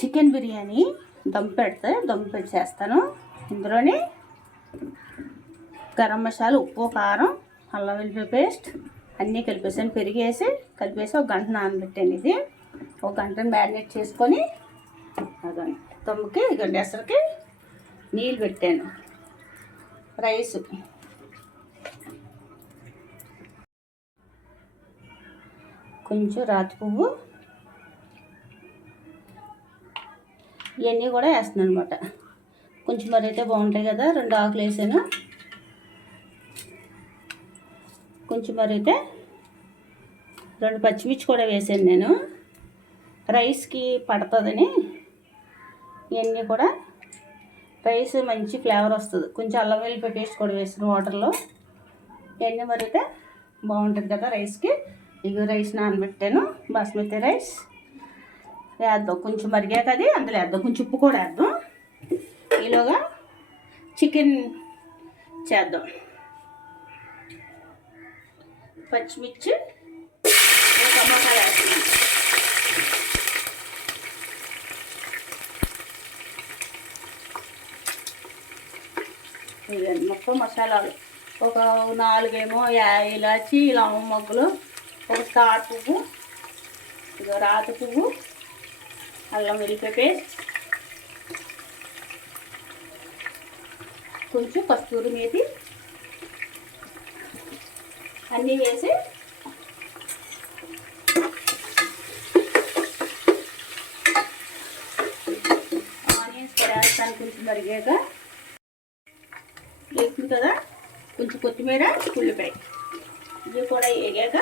Chicken biryani dum పెడితే దమ్ పెట్టేస్తాను చేస్తాను. గరం మసాలా ఉప్పు కారం అల్లం వెల్లిపాయ పేస్ట్ అన్నీ కలిపేసాను. పెరిగేసి కలిపేసి ఒక గంట నానబెట్టాను ఇది. ఒక గంటను మ్యారినేట్ చేసుకొని అదండి దమ్ముకి ఇక నీళ్ళు పెట్టాను. రైస్. కొంచెం రాతి పువ్వు ఇవన్నీ కూడా వేస్తున్నాను అనమాట కొంచెం మరి అయితే బాగుంటాయి కదా రెండు ఆకులు వేసాను. కొంచెం మరి అయితే రెండు పచ్చిమిర్చి కూడా వేసాను నేను. రైస్కి పడుతుందని ఇవన్నీ కూడా రైస్ మంచి ఫ్లేవర్ వస్తుంది. కొంచెం అల్లం వెల్లిపాయ పేస్ట్ కూడా వేసాను వాటర్లో. ఇవన్నీ మరి అయితే బాగుంటుంది కదా రైస్కి. ఇగో రైస్ నానబెట్టాను. బాస్మతి రైస్. వేద్దాం. కొంచెం మరిగాక అది అందులో వేద్దాం. కొంచెం ఉప్పు కూడా వేద్దాం. ఈలోగా చికెన్ చేద్దాం. పచ్చిమిర్చి టమాటాలు వేస్తున్నాం ఇదండి మొత్తం మసాలాలు. ఒక నాలుగేమో ఇలాచి లవంగ మొగ్గలు ఒక తాటు పువ్వు రాతి పువ్వు అల్లం వెల్లిపాయ పేస్ట్. కొంచెం కస్తూరి మేతి అన్నీ వేసి ఆనియన్స్ కూడా వేస్తాను కొంచెం మరిగాక వేసింది కదా కొంచెం కొత్తిమీర ఉల్లిపాయ. ఇవి కూడా వేగాక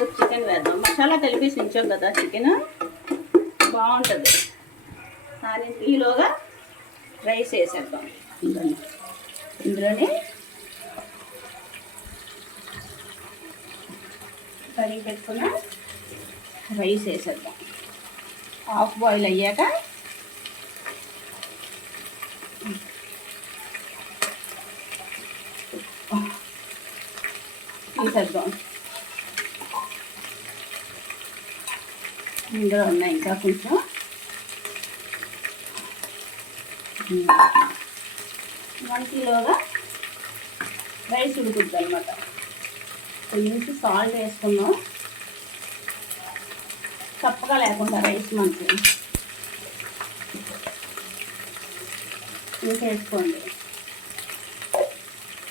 ఇప్పుడు చికెన్ వేద్దాం. మసాలా కలిపేసి ఉంచాం కదా చికెన్. బాగుంటుంది. దాని ఈలోగా రైస్ వేసేద్దాం. ఇందులోనే. కడిగి పెట్టుకున్న రైస్ వేసేద్దాం. హాఫ్ బాయిల్ అయ్యాక తీసేద్దాం. ఇందులో ఉన్నాయి ఇంకా కొంచెం. వన్ కిలోగా రైస్ ఉడుకుద్ది అనమాట కొంచెం సాల్ట్ వేసుకున్నాం తప్పగా లేకుండా రైస్ మనకి వేసుకోండి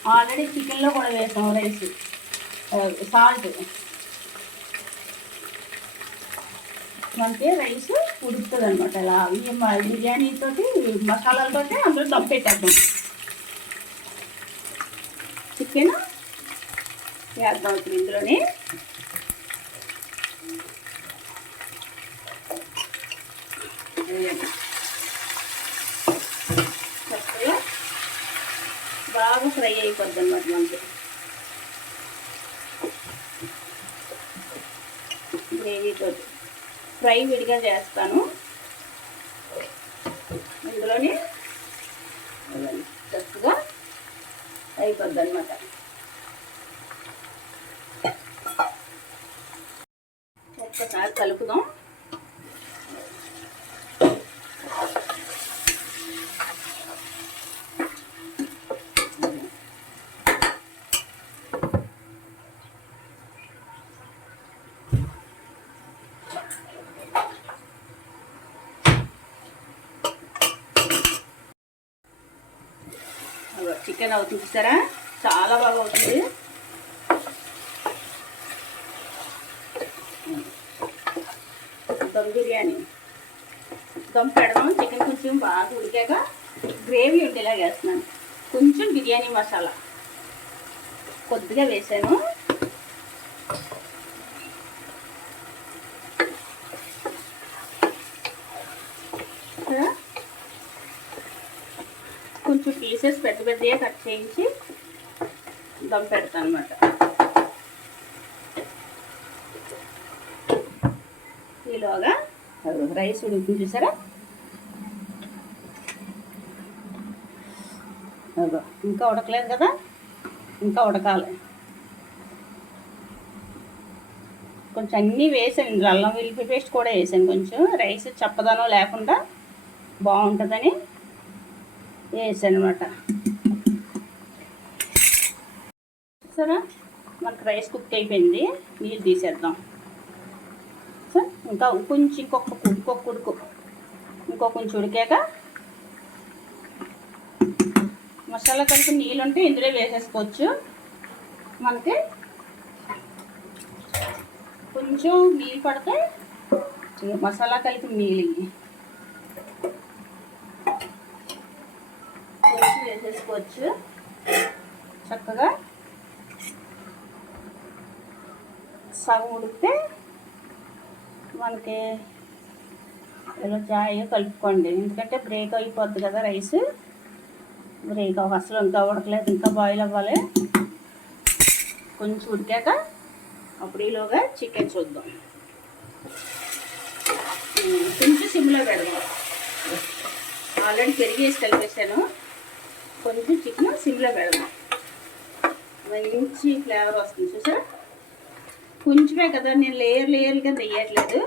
ఆల్రెడీ చికెన్లో కూడా వేసాం రైస్ సాల్ట్ మనకి రైస్ ఉడుకుతుంది అనమాట ఇలా ఈ బిర్యానీతో బిర్యానీతోటి మసాలాలతోటి అందులో దమ్ పెట్టేద్దాం చికెన్ వేద్దాం ఇప్పుడు ఇందులోనే. చక్కగా బాగా ఫ్రై అయిపోద్ది అనమాట మనకి గ్రేవీతో ఫ్రై విడిగా చేస్తాను. ఇందులోనే చక్కగా అయిపోద్ది అనమాట ఒక్కసారి కలుపుదాం. చికెన్ అవుతుంది చూసారా? చాలా బాగా అవుతుంది. దమ్ బిర్యానీ. దమ్ పెడదాం. చికెన్ కొంచెం బాగా ఉడికాక గ్రేవీ ఉండేలా వేస్తున్నాను. కొంచెం బిర్యానీ మసాలా. కొద్దిగా వేసాను కదా? కొంచెం పీసెస్ పెద్ద పెద్దగా కట్ చేయించి దమ్ పెడతాను అనమాట ఈలోగా రైస్ ఉడుకుతుంది చూసారా? అదో ఇంకా ఉడకలేదు కదా? ఇంకా ఉడకాలి. కొంచెం అన్నీ వేసాను అల్లం వెల్లుల్లి పేస్ట్ కూడా వేసాను. కొంచెం రైస్ చప్పదనం లేకుండా బాగుంటుందని వేసాను సరే మనకు రైస్ కుక్ అయిపోయింది. నీళ్ళు తీసేద్దాం. సార్ ఇంకా కొంచెం ఇంకొక కు- ఇంకొక ఉడుకు ఇంకో కొంచెం ఉడికాక మసాలా కలిపి నీళ్ళు ఉంటే ఇందులో వేసేసుకోవచ్చు. మనకి కొంచెం నీళ్ళు పడితే మసాలా కలిపి నీళ్ళు ఇవి. కొంచెం చేసుకోవచ్చు చక్కగా సగం ఉడికితే మనకి ఇలా చాయ్ కలుపుకోండి. ఎందుకంటే బ్రేక్ అయిపోద్ది కదా రైస్ బ్రేక్ అవ్వ అసలు ఇంకా ఉడకలేదు ఇంకా బాయిల్ అవ్వాలి. కొంచెం ఉడికాక అప్పుడు ఈలోగా చికెన్ చూద్దాం. కొంచెం సిమ్లో పెడదాం. ఆల్రెడీ పెరిగి వేసి కలిపేసాను. కొంచెం చికెన్ సిమ్లో పెడదాం. మంచి ఫ్లేవర్ వస్తుంది చూసారా? కొంచెమే కదా నేను లేయర్ లేయర్గా వేయట్లేదు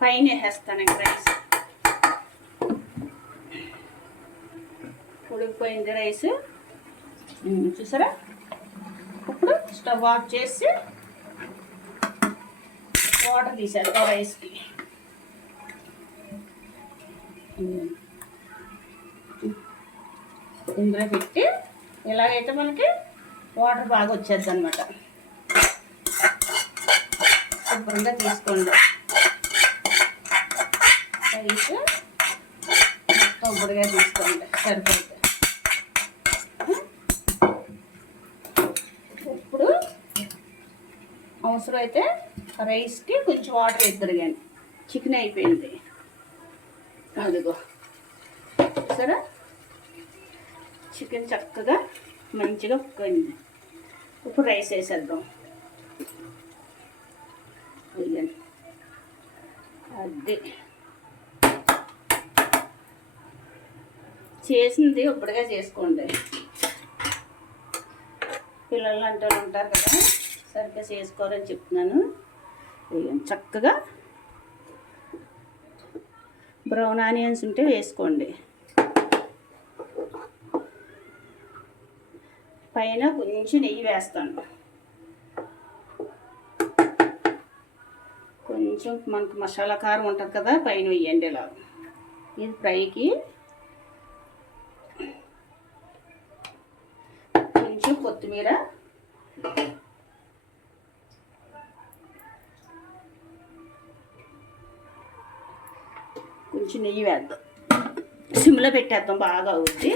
పైన వేసేస్తాను రైస్. ఉడికిపోయింది రైస్. చూసారా? ఇప్పుడు స్టవ్ ఆఫ్ చేసి వాటర్ తీసేద్దాం రైస్కి. ఇందులో పెట్టి ఇలాగైతే మనకి వాటర్ బాగా వచ్చేద్ది అనమాట శుభ్రంగా తీసుకోండి. రైస్ మొత్తం ఉబ్బడిగా తీసుకోండి. సరిపోతుంది ఇప్పుడు అవసరం అయితే రైస్కి కొంచెం వాటర్ ఇద్దరు కానీ చికెన్ అయిపోయింది. అదిగో. సరే? చికెన్ చక్కగా మంచిగా కుక్ అయింది ఇప్పుడు రైస్ వేసేద్దాం. ఇదిగోండి. అది. చేసింది ఇప్పుడుగా చేసుకోండి. పిల్లలు అంటూ ఉంటారు కదా సరిగ్గా చేసుకోరని చెప్తున్నాను. ఇదిగోండి. చక్కగా బ్రౌన్ ఆనియన్స్ ఉంటే వేసుకోండి. పైన కొంచెం నెయ్యి వేస్తాను. కొంచెం మనకు మసాలా కారం ఉంటుంది కదా పైన వేయండి ఇలా ఇది ఫ్రైకి. కొంచెం కొత్తిమీర. కొంచెం నెయ్యి వేద్దాం. సిమ్లో పెట్టేద్దాం బాగా అవుద్ది.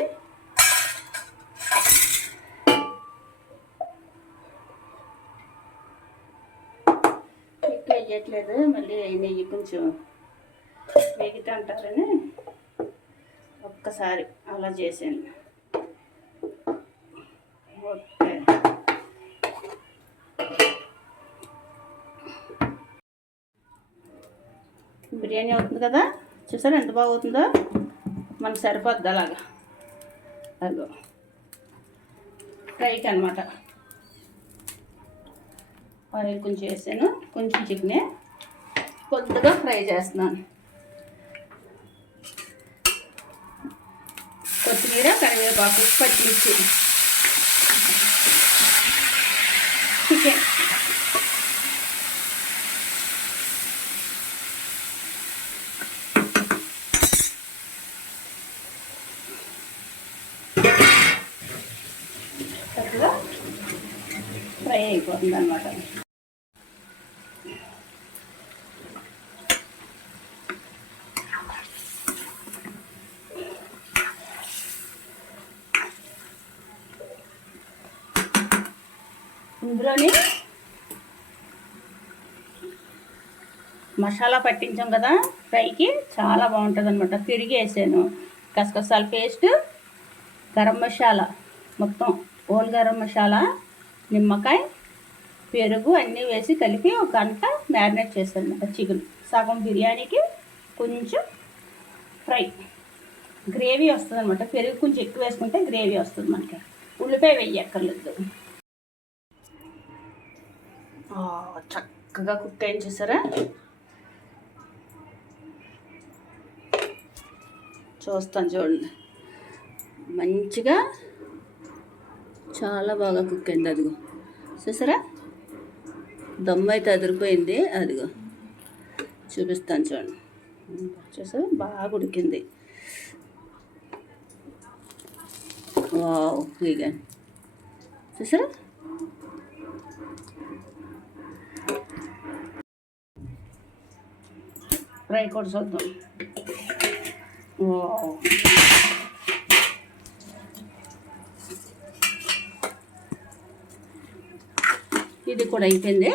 వేయట్లేదు మళ్ళీ నెయ్యి కొంచెం వేగితే ఒక్కసారి అలా చేశాను. ఓకే. బిర్యానీ అవుతుంది కదా? చూసారా ఎంత బాగుతుందో మనకు సరిపోద్ది అలాగా. అదో ఫ్రైకి అనమాట ఆయిల్ కొంచెం వేసాను కొంచెం చికెనే. కొద్దిగా ఫ్రై చేస్తున్నాను. కొత్తిమీర కరివేపాకు పచ్చిమిర్చి. చికెన్. ఫ్రై అయిపోతుంది అనమాట ఇందులోని మసాలా పట్టించాం కదా ఫ్రైకి చాలా బాగుంటుంది అనమాట తిరిగి వేసాను గసగసాల పేస్ట్ గరం మసాలా మొత్తం ఓల్ గరం మసాలా నిమ్మకాయ పెరుగు అన్నీ వేసి కలిపి ఒక గంట మ్యారినేట్ చేస్తాను అనమాట చికెన్ సగం బిర్యానీకి కొంచెం ఫ్రై. గ్రేవీ వస్తుంది అనమాట పెరుగు కొంచెం ఎక్కువ వేసుకుంటే గ్రేవీ వస్తుంది మనకి. ఉల్లిపాయ వెయ్యక్కర్లేదు చక్కగా కుక్ అయింది చూసారా చూస్తాను చూడండి. మంచిగా చాలా బాగా కుక్ అయింది అదిగో. చూసారా? దమ్ అయితే అదిరిపోయింది అదిగో. చూపిస్తాను చూడండి. చూసారా? బాగా ఉడికింది. వావ్ చూసారా? ఫ్రై కూడా చూద్దాం ఇది కూడా అయిపోయింది.